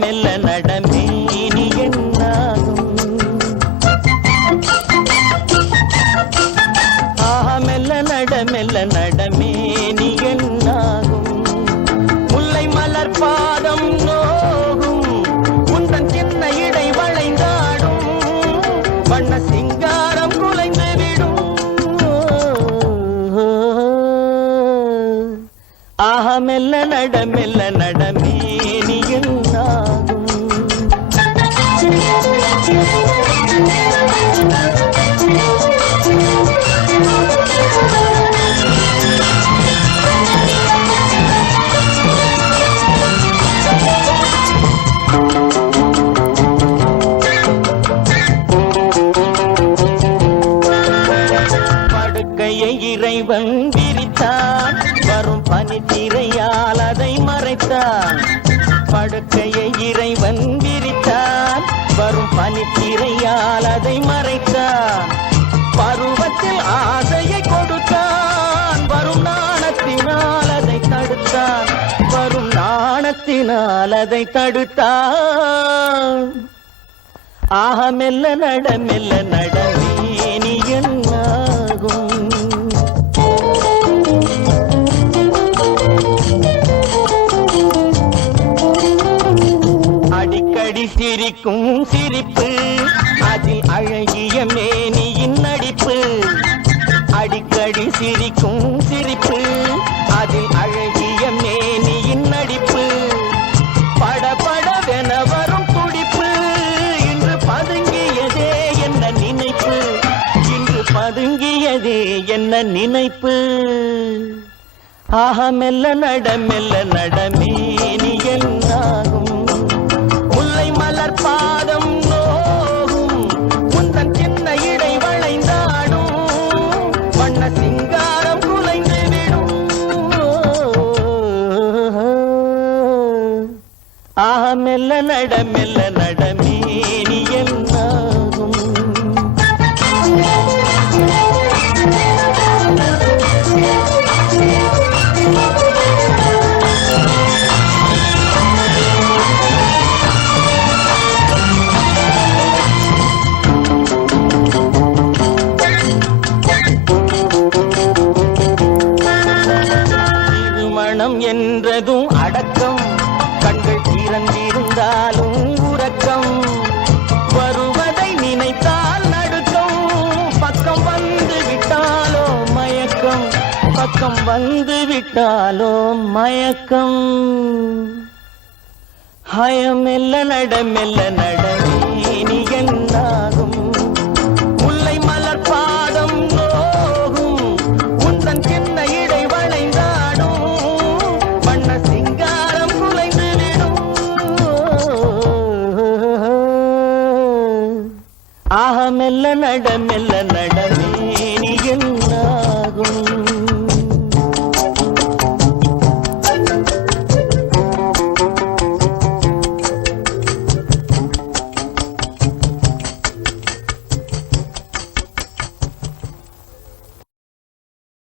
மெல்ல நடமே நீ என்னாகும் மெல்ல நடமே நீ என்னாகும் முல்லை மலர் பாதம் நோகும் உந்தன் சின்ன இடை வளைந்தாடும் வண்ண சிங்காரம் குலைந்து விடும் மெல்ல நடமே நீ என்னாகும் படுக்கையை இறைவன் விரித்தான் வரும் பனித்திரையால் அதை மறைத்தான் படுக்கையை இறைவன் விரித்தான் வரும் பனித்திரையால் அதை மறைத்தான் பருவத்தில் ஆசையை கொடுத்தான் வரும் நாணத்தினால் அதை தடுத்தான் வரும் நாணத்தினால் அதை தடுத்தான் மெல்ல நடமே நீ என்னாகும் அடிக்கடி சிரிக்கும் சிரிப்பு அதில் அழகிய மேனியின் நடிப்பு அடிக்கடி சிரிக்கும் சிரிப்பு அதில் அழகிய மேனியின் நடிப்பு படபடவென வரும் துடிப்பு இன்று பதுங்கியதே என்ன நினைப்பு இன்று பதுங்கியதே என்ன நினைப்பு மெல்ல நடமே நீ என்னாகும் முல்லை மலர் பாதம் நோகும் உந்தன் சின்ன இடை வளைந்தாடும் வண்ண சிங்காரம் குலைந்து விடும் மெல்ல நடமே நீ என்னாகும் என்றதும் அடக்கம் கண்கள் திறந்திருந்தாலும் உறக்கம் வருவதை நினைத்தால் நடுக்கம் பக்கம் வந்து விட்டாலோ மயக்கம் பக்கம் வந்து விட்டாலோ மயக்கம் மெல்ல நடமே நீ என்னாகும் முல்லை மலர் பாதம் நோகும் உந்தன் சின்ன இடை வளைந்தாடும் வண்ண சிங்காரம் குலைந்து விடும் மெல்ல